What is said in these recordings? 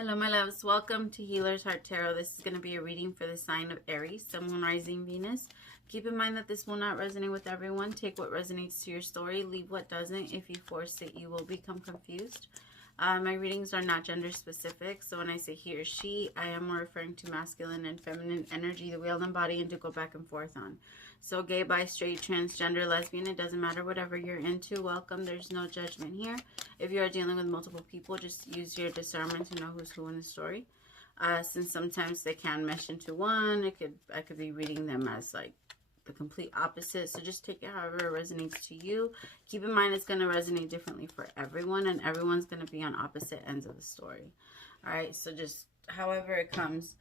Hello, my loves. Welcome to Healer's Heart Tarot. This is going to be a reading for the sign of Aries, Sun, Moon, Rising, Venus. Keep in mind that this will not resonate with everyone. Take what resonates to your story. Leave what doesn't. If you force it, you will become confused. My readings are not gender specific, so when I say he or she, I am referring to masculine and feminine energy, the wheel and body, and to go back and forth on. So gay, bi, straight, transgender, lesbian, it doesn't matter, whatever you're into, welcome. There's no judgment here. If you are dealing with multiple people, just use your discernment to know who's who in the story. Since sometimes they can mesh into one, I could be reading them as like the complete opposite. So just take it however it resonates to you. Keep in mind it's going to resonate differently for everyone, and everyone's going to be on opposite ends of the story. All right, so just however it comes.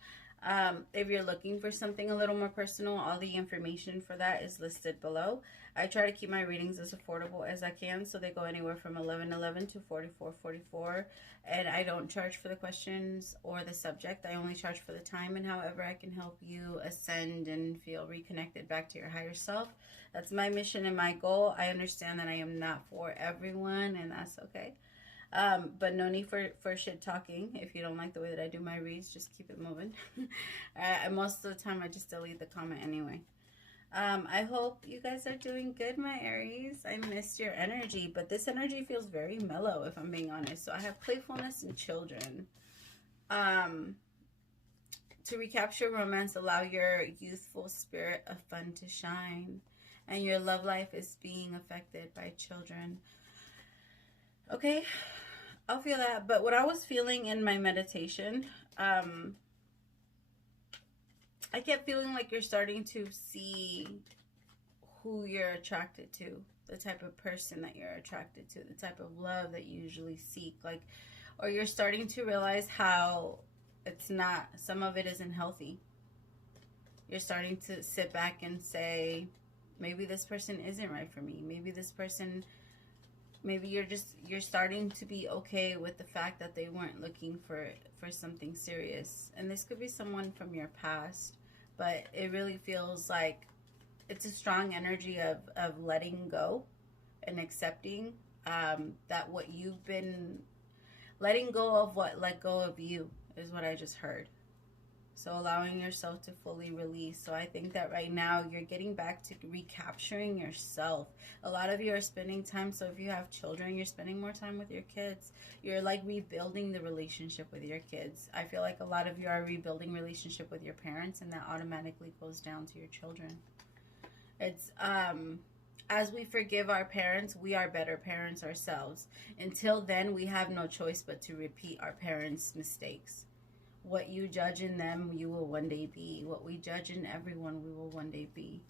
If you're looking for something a little more personal, all the information for that is listed below. I try to keep my readings as affordable as I can, so they go anywhere from $11.11 to $44.44, and I don't charge for the questions or the subject. I only charge for the time, and however I can help you ascend and feel reconnected back to your higher self. That's my mission and my goal. I understand that I am not for everyone, and that's okay. But no need for shit talking. If you don't like the way that I do my reads, just keep it moving. Most of the time I just delete the comment anyway. I hope you guys are doing good, my Aries. I missed your energy, but this energy feels very mellow, if I'm being honest. So I have playfulness and children. To recapture romance, allow your youthful spirit of fun to shine, and your love life is being affected by children. Okay, I'll feel that. But what I was feeling in my meditation, I kept feeling like you're starting to see who you're attracted to, the type of person that you're attracted to, the type of love that you usually seek, like, or you're starting to realize how it's not, some of it isn't healthy. You're starting to sit back and say, maybe this person isn't right for me. Maybe this person, maybe you're starting to be okay with the fact that they weren't looking for something serious. And this could be someone from your past, but it really feels like it's a strong energy of letting go and accepting that what you've been letting go of, what let go of you, is what I just heard. So allowing yourself to fully release. So I think that right now you're getting back to recapturing yourself. A lot of you are spending time. So if you have children, you're spending more time with your kids. You're like rebuilding the relationship with your kids. I feel like a lot of you are rebuilding relationship with your parents, and that automatically goes down to your children. It's as we forgive our parents, we are better parents ourselves. Until then, we have no choice but to repeat our parents' mistakes. What you judge in them, you will one day be. What we judge in everyone, we will one day be.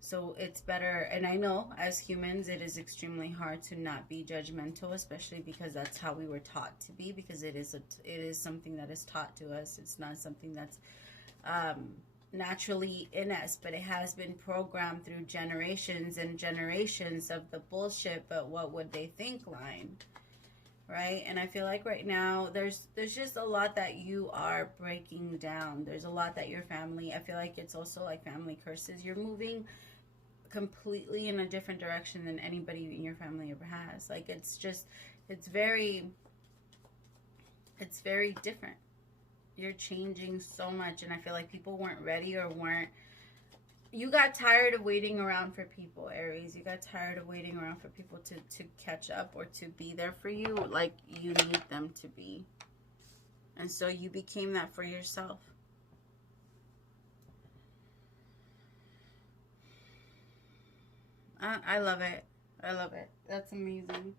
So it's better, and I know as humans it is extremely hard to not be judgmental, especially because that's how we were taught to be, because it is something that is taught to us. It's not something that's naturally in us, but it has been programmed through generations and generations of the bullshit, but what would they think line. Right? And I feel like right now there's just a lot that you are breaking down. There's a lot that your family, I feel like it's also like family curses. You're moving completely in a different direction than anybody in your family ever has. Like it's very different. You're changing so much, and I feel like people weren't ready or weren't. You got tired of waiting around for people, Aries. You got tired of waiting around for people to catch up or to be there for you like you need them to be. And so you became that for yourself. I love it. I love it. That's amazing.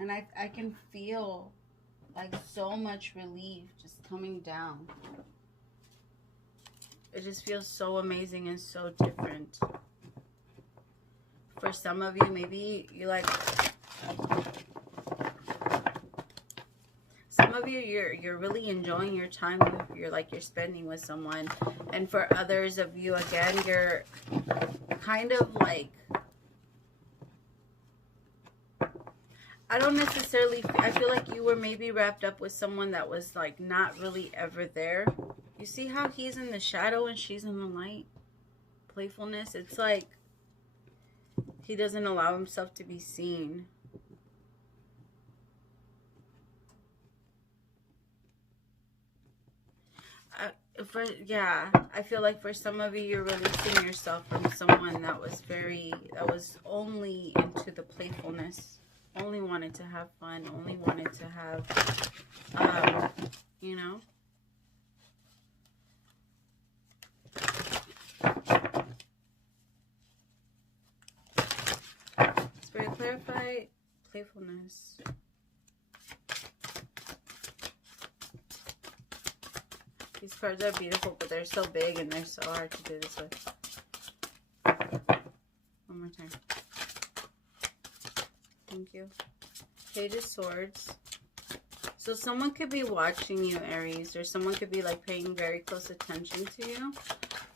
And I can feel like so much relief just coming down. It just feels so amazing and so different. For some of you, maybe you like, some of you, you're really enjoying your time you're spending with someone. And for others of you, again, you're kind of like, I don't necessarily, I feel like you were maybe wrapped up with someone that was like not really ever there. You see how he's in the shadow and she's in the light? Playfulness. It's like he doesn't allow himself to be seen. yeah, I feel like for some of you, you're releasing yourself from someone that was only into the playfulness, only wanted to have fun, only wanted to have, you know. Spirit, clarify playfulness. These cards are beautiful, but they're so big and they're so hard to do this with. One more time. Thank you. Page of Swords. So someone could be watching you, Aries, or someone could be like paying very close attention to you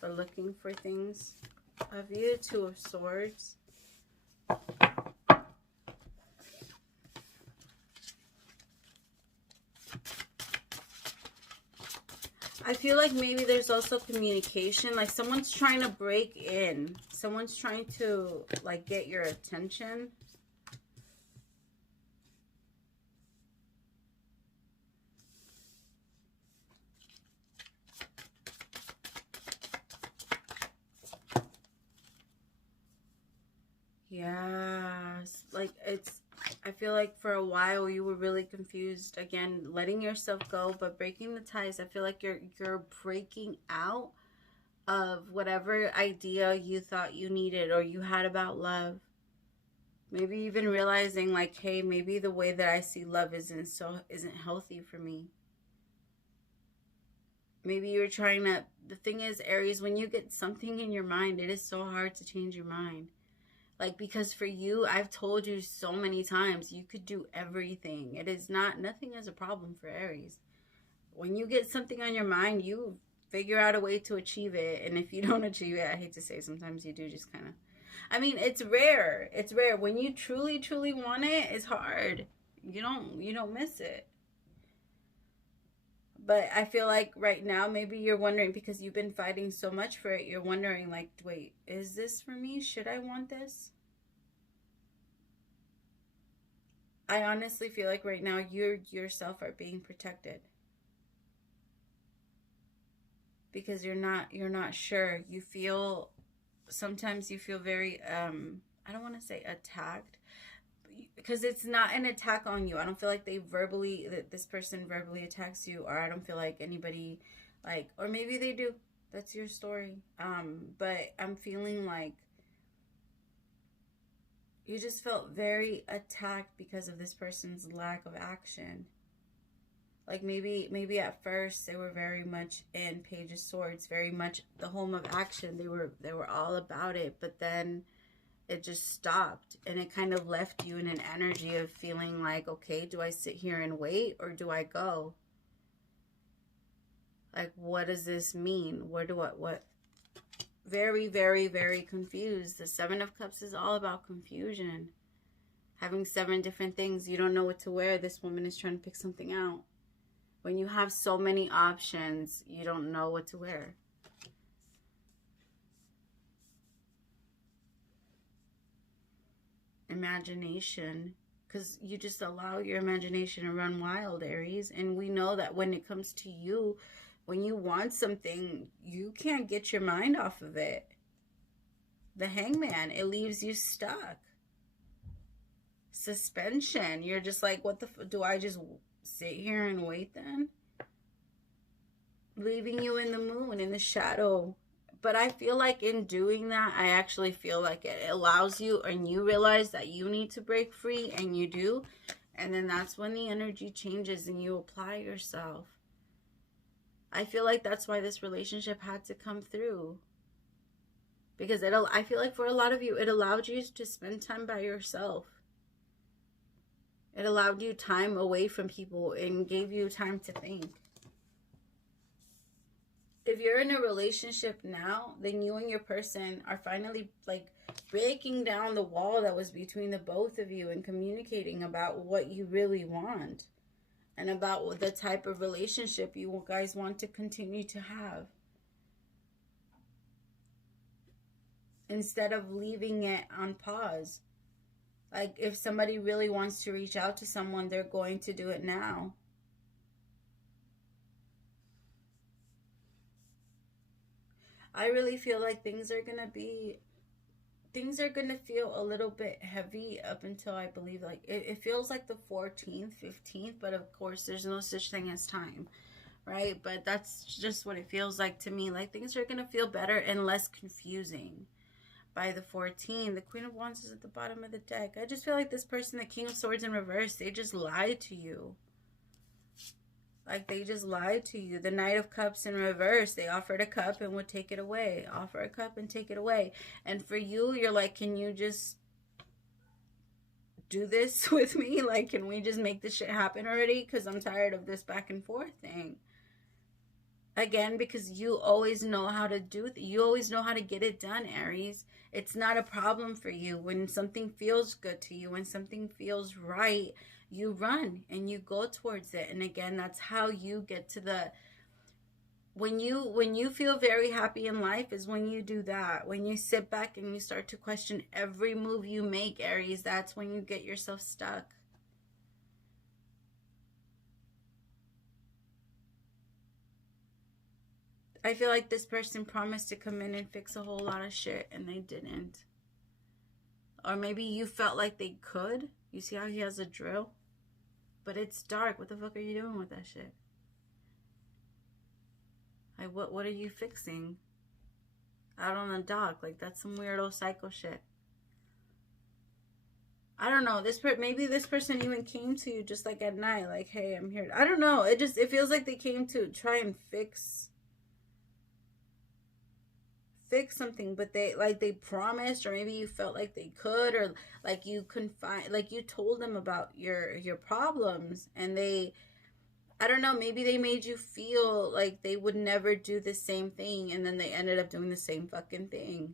or looking for things of you. Two of Swords. I feel like maybe there's also communication, like someone's trying to break in. Someone's trying to like get your attention. Yeah, like I feel like for a while you were really confused. Again, letting yourself go, but breaking the ties. I feel like you're breaking out of whatever idea you thought you needed or you had about love. Maybe even realizing like, hey, maybe the way that I see love isn't healthy for me. Maybe you're trying to, the thing is, Aries, when you get something in your mind, it is so hard to change your mind. Like, because for you, I've told you so many times, you could do everything. It is nothing is a problem for Aries. When you get something on your mind, you figure out a way to achieve it. And if you don't achieve it, I hate to say, sometimes you do just kind of, I mean, it's rare. It's rare. When you truly, truly want it, it's hard. You don't miss it. But I feel like right now, maybe you're wondering, because you've been fighting so much for it, you're wondering like, wait, is this for me? Should I want this? I honestly feel like right now you yourself are being protected. Because you're not sure. You feel, sometimes you feel very, I don't want to say attacked, because it's not an attack on you. I don't feel like that this person verbally attacks you, or I don't feel like anybody, like, or maybe they do. That's your story. But I'm feeling like you just felt very attacked because of this person's lack of action. Like maybe at first they were very much in Page of Swords, very much the home of action. They were all about it, but then it just stopped, and it kind of left you in an energy of feeling like, okay, do I sit here and wait, or do I go? Like, what does this mean? What? Very, very, very confused. The Seven of Cups is all about confusion. Having 7 different things. You don't know what to wear. This woman is trying to pick something out. When you have so many options, you don't know what to wear. Imagination, because you just allow your imagination to run wild, Aries. And we know that when it comes to you, when you want something, you can't get your mind off of it. The Hangman, it leaves you stuck. Suspension, you're just like, what the do I just sit here and wait then? Leaving you in the moon, in the shadow. But I feel like in doing that, I actually feel like it allows you, and you realize that you need to break free, and you do. And then that's when the energy changes and you apply yourself. I feel like that's why this relationship had to come through. Because I feel like for a lot of you, it allowed you to spend time by yourself. It allowed you time away from people and gave you time to think. If you're in a relationship now, then you and your person are finally like breaking down the wall that was between the both of you and communicating about what you really want and about the type of relationship you guys want to continue to have. Instead of leaving it on pause. Like, if somebody really wants to reach out to someone, they're going to do it now. I really feel like things are going to feel a little bit heavy up until, I believe, like it feels like the 14th, 15th, but of course there's no such thing as time, right? But that's just what it feels like to me. Like things are going to feel better and less confusing by the 14th. The Queen of Wands is at the bottom of the deck. I just feel like this person, the King of Swords in reverse, they just lied to you. Like they just lied to you. The Knight of Cups in reverse, they offered a cup and would take it away. Offer a cup and take it away. And for you, you're like, can you just do this with me? Like, can we just make this shit happen already? Because I'm tired of this back and forth thing. Again, because you always know how to do it. You always know how to get it done, Aries. It's not a problem for you. When something feels good to you, when something feels right, you run and you go towards it. And again, that's how you get to the, when you feel very happy in life is when you do that. When you sit back and you start to question every move you make, Aries, that's when you get yourself stuck. I feel like this person promised to come in and fix a whole lot of shit and they didn't. Or maybe you felt like they could. You see how he has a drill? But it's dark. What the fuck are you doing with that shit? Like, what are you fixing? Out on the dock. Like, that's some weirdo psycho shit. I don't know. Maybe this person even came to you just like at night. Like, hey, I'm here. I don't know. It feels like they came to try and fix something, but they promised, or maybe you felt like they could, or like you confide, like you told them about your problems, and I don't know, maybe they made you feel like they would never do the same thing, and then they ended up doing the same fucking thing.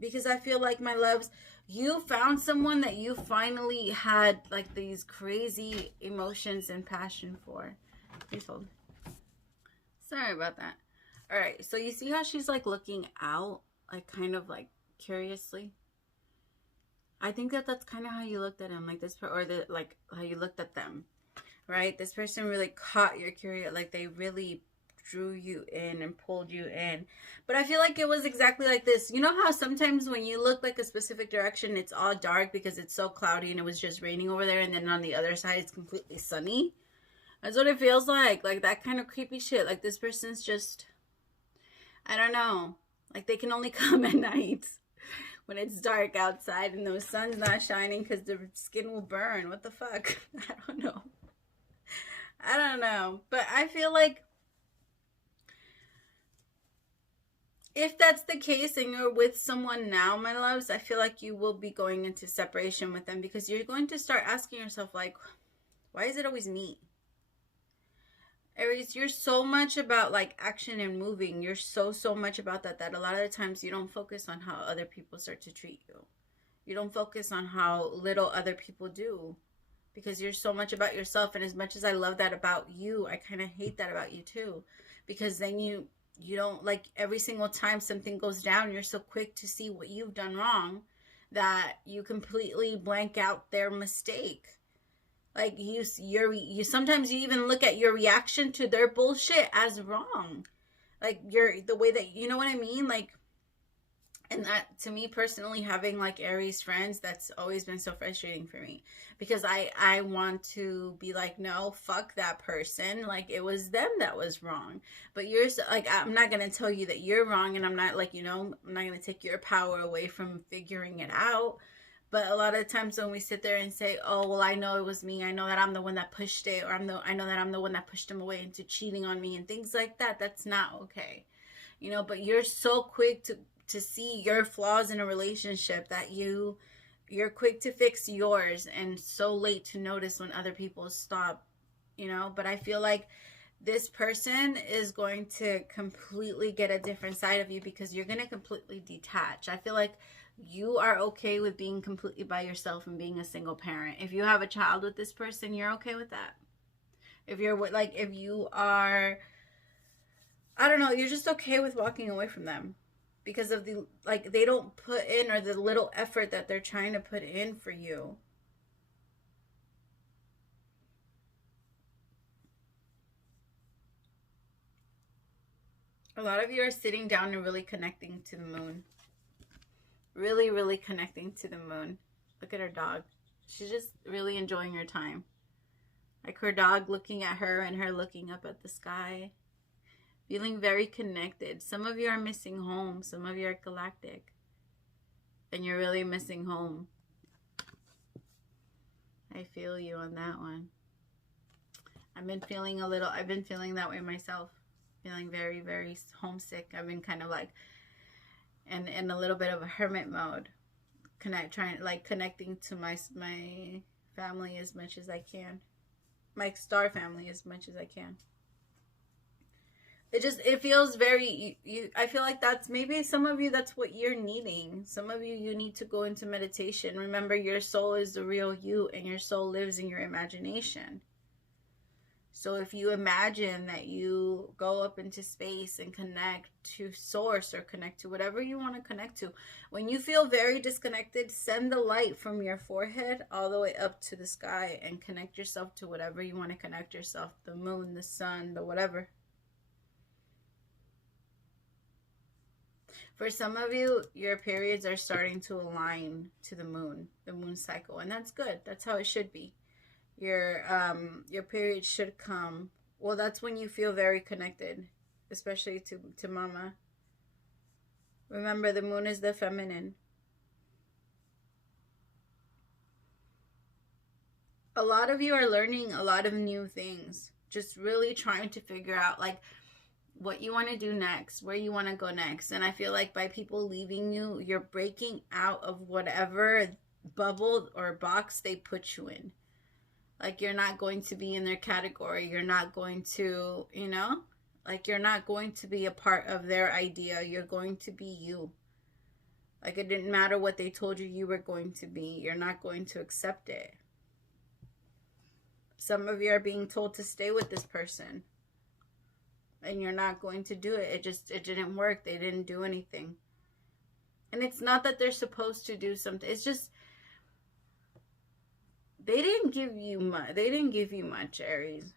Because I feel like, my loves, you found someone that you finally had like these crazy emotions and passion for. Please hold. Sorry about that. All right, so you see how she's like looking out, like kind of like curiously. I think that's kind of how you looked at him, like this, or like how you looked at them, right? This person really caught your curiosity, like they really drew you in and pulled you in. But I feel like it was exactly like this. You know how sometimes when you look like a specific direction, it's all dark because it's so cloudy and it was just raining over there, and then on the other side it's completely sunny? That's what it feels like that kind of creepy shit. Like this person's just, I don't know, like they can only come at night when it's dark outside and the sun's not shining because their skin will burn. What the fuck? I don't know. But I feel like if that's the case and you're with someone now, my loves, I feel like you will be going into separation with them, because you're going to start asking yourself, like, why is it always me? Aries, you're so much about like action and moving. You're so much about that a lot of the times you don't focus on how other people start to treat you. You don't focus on how little other people do, because you're so much about yourself. And as much as I love that about you, I kind of hate that about you too, because then you don't, like, every single time something goes down, you're so quick to see what you've done wrong that you completely blank out their mistake. Like you sometimes you even look at your reaction to their bullshit as wrong. Like the way that, you know what I mean? Like, and that, to me personally, having like Aries friends, that's always been so frustrating for me, because I want to be like, no, fuck that person. Like it was them that was wrong. But you're like, I'm not going to tell you that you're wrong. And I'm not like, I'm not going to take your power away from figuring it out. But a lot of times when we sit there and say, oh, well, I know it was me. I know that I'm the one that pushed it. Or I know that I'm the one that pushed him away into cheating on me and things like that. That's not okay. But you're so quick to see your flaws in a relationship that you're quick to fix yours and so late to notice when other people stop, But I feel like this person is going to completely get a different side of you, because you're going to completely detach. I feel like you are okay with being completely by yourself and being a single parent. If you have a child with this person, you're okay with that. If you are, I don't know, you're just okay with walking away from them, because of the, like, they don't put in, or the little effort that they're trying to put in for you. A lot of you are sitting down and really connecting to the moon. Really, really connecting to the moon. Look at her dog. She's just really enjoying her time. Like her dog looking at her and her looking up at the sky. Feeling very connected. Some of you are missing home. Some of you are galactic. And you're really missing home. I feel you on that one. I've been feeling that way myself. Feeling very, very homesick. I've been kind of like in a little bit of a hermit mode. Connecting to my family as much as I can. My star family as much as I can. It feels very, I feel like that's, maybe some of you, that's what you're needing. Some of you need to go into meditation. Remember, your soul is the real you, and your soul lives in your imagination. So if you imagine that you go up into space and connect to source, or connect to whatever you want to connect to, when you feel very disconnected, send the light from your forehead all the way up to the sky and connect yourself to whatever you want to connect yourself. The moon, the sun, the whatever. For some of you, your periods are starting to align to the moon cycle, and that's good. That's how it should be. Your period should come. Well, that's when you feel very connected, especially to mama. Remember, the moon is the feminine. A lot of you are learning a lot of new things. Just really trying to figure out, like, what you want to do next, where you want to go next. And I feel like by people leaving you, you're breaking out of whatever bubble or box they put you in. Like, you're not going to be in their category. You're not going to, you know, like, you're not going to be a part of their idea. You're going to be you. Like, it didn't matter what they told you you were going to be. You're not going to accept it. Some of you are being told to stay with this person, and you're not going to do it. It didn't work. They didn't do anything. And it's not that they're supposed to do something. It's just, they didn't give you much, Aries.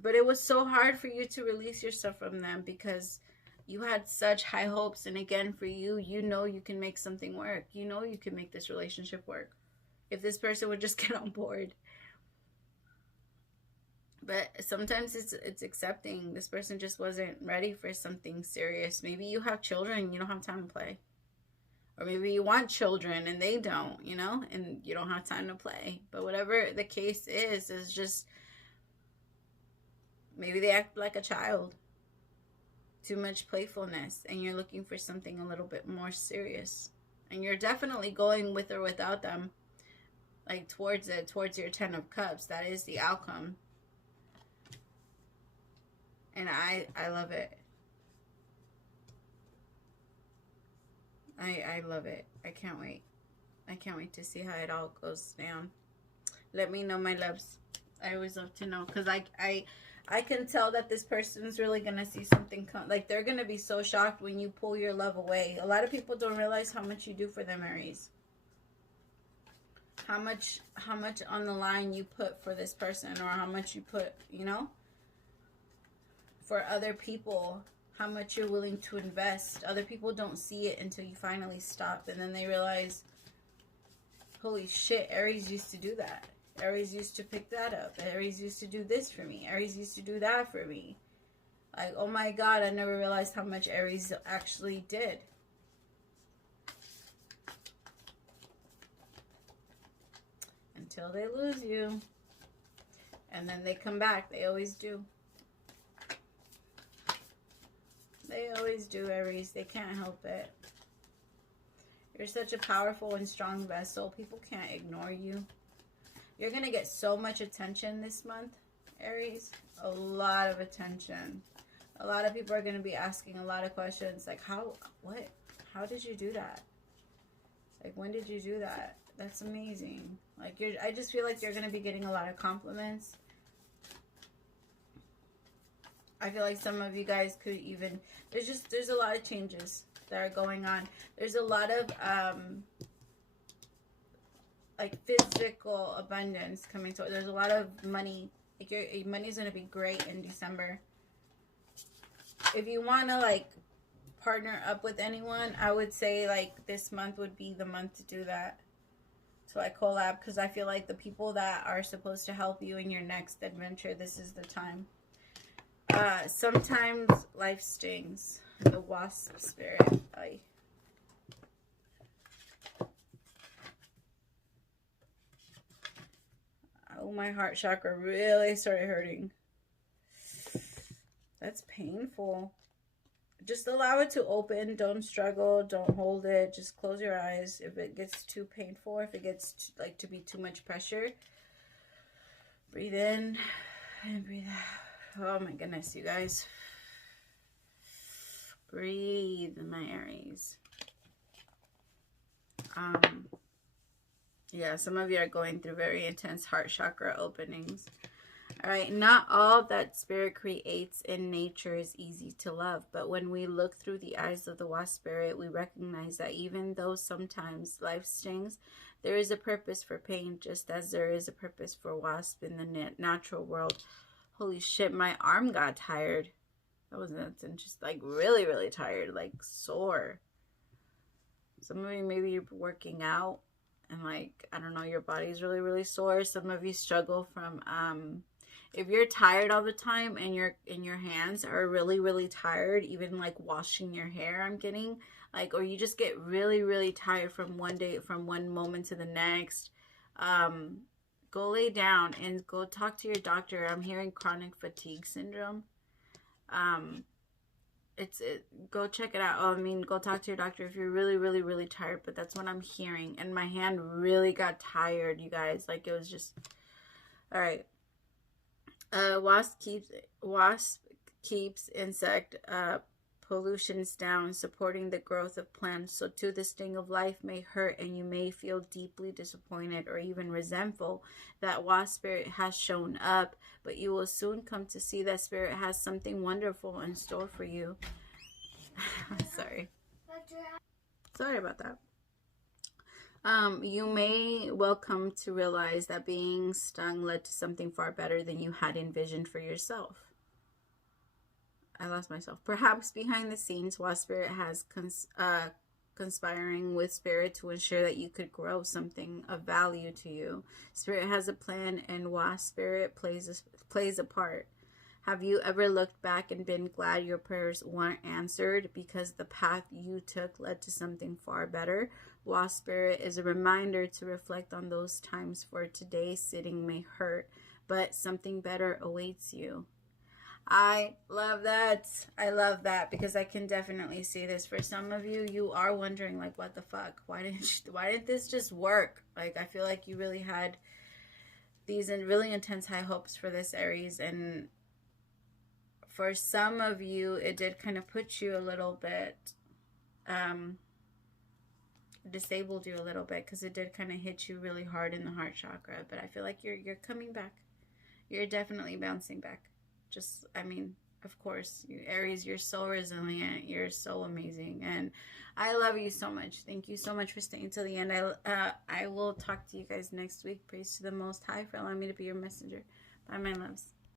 But it was so hard for you to release yourself from them because you had such high hopes. And again, for you, you know you can make something work. You know you can make this relationship work if this person would just get on board. But sometimes it's accepting this person just wasn't ready for something serious. Maybe you have children, you don't have time to play. Or maybe you want children and they don't, you know, and you don't have time to play. But whatever the case is just, maybe they act like a child. Too much playfulness, and you're looking for something a little bit more serious. And you're definitely going with or without them, like towards your 10 of Cups. That is the outcome. And I love it. I love it. I can't wait. I can't wait to see how it all goes down. Let me know, my loves. I always love to know, because I can tell that this person's really going to see something come. Like, they're going to be so shocked when you pull your love away. A lot of people don't realize how much you do for them, Aries. How much on the line you put for this person, or how much you put, you know, for other people. How much you're willing to invest. Other people don't see it until you finally stop, and then they realize, holy shit, Aries used to do that. Aries used to pick that up. Aries used to do this for me. Aries used to do that for me. Like, oh my God, I never realized how much Aries actually did. Until they lose you. And then they come back. They always do. They always do, Aries. They can't help it. You're such a powerful and strong vessel. People can't ignore you. You're going to get so much attention this month, Aries. A lot of attention. A lot of people are going to be asking a lot of questions. Like, how did you do that? Like, when did you do that? That's amazing. Like, I just feel like you're going to be getting a lot of compliments. I feel like some of you guys could even, there's a lot of changes that are going on. There's a lot of, like, physical abundance coming to, there's a lot of money. Like, your money's going to be great in December. if you want to like partner up with anyone, I would say like this month would be the month to do that. To like collab, because I feel like the people that are supposed to help you in your next adventure, this is the time. Sometimes life stings. The wasp spirit. Oh, my heart chakra really started hurting. That's painful. Just allow it to open. Don't struggle. Don't hold it. Just close your eyes. If it gets too painful, if it gets like to be too much pressure, breathe in and breathe out. Oh my goodness, you guys. Breathe, my Aries. Yeah, some of you are going through very intense heart chakra openings. All right, not all that spirit creates in nature is easy to love, but when we look through the eyes of the wasp spirit, we recognize that even though sometimes life stings, there is a purpose for pain, just as there is a purpose for wasp in the natural world. Holy shit, my arm got tired. That was nuts, and just like really, really tired, like sore. Some of you, maybe you're working out and like, I don't know, your body's really, really sore. Some of you struggle from, if you're tired all the time and your hands are really, really tired, even like washing your hair, I'm getting like, or you just get really, really tired from one moment to the next, go lay down and go talk to your doctor. I'm hearing chronic fatigue syndrome. Go check it out. Oh, I mean, go talk to your doctor if you're really, really, really tired, but that's what I'm hearing. And my hand really got tired, you guys. Like, it was just, all right. Wasp keeps insect pollutions down, supporting the growth of plants. So too, the sting of life may hurt, and you may feel deeply disappointed or even resentful that wasp spirit has shown up, but you will soon come to see that spirit has something wonderful in store for you. Sorry about that. You may well come to realize that being stung led to something far better than you had envisioned for yourself. I lost myself. Perhaps behind the scenes, wasp spirit has conspiring with spirit to ensure that you could grow something of value to you. Spirit has a plan, and wasp spirit plays a part. Have you ever looked back and been glad your prayers weren't answered because the path you took led to something far better? Wasp spirit is a reminder to reflect on those times, for today's sitting may hurt, but something better awaits you. I love that. I love that, because I can definitely see this. For some of you, you are wondering, like, what the fuck? Why didn't this just work? Like, I feel like you really had these really intense high hopes for this, Aries, and for some of you, it did kind of put you a little bit, disabled you a little bit, because it did kind of hit you really hard in the heart chakra. But I feel like you're coming back. You're definitely bouncing back. Just, I mean, of course, Aries, you're so resilient. You're so amazing. And I love you so much. Thank you so much for staying till the end. I will talk to you guys next week. Praise to the Most High for allowing me to be your messenger. Bye, my loves.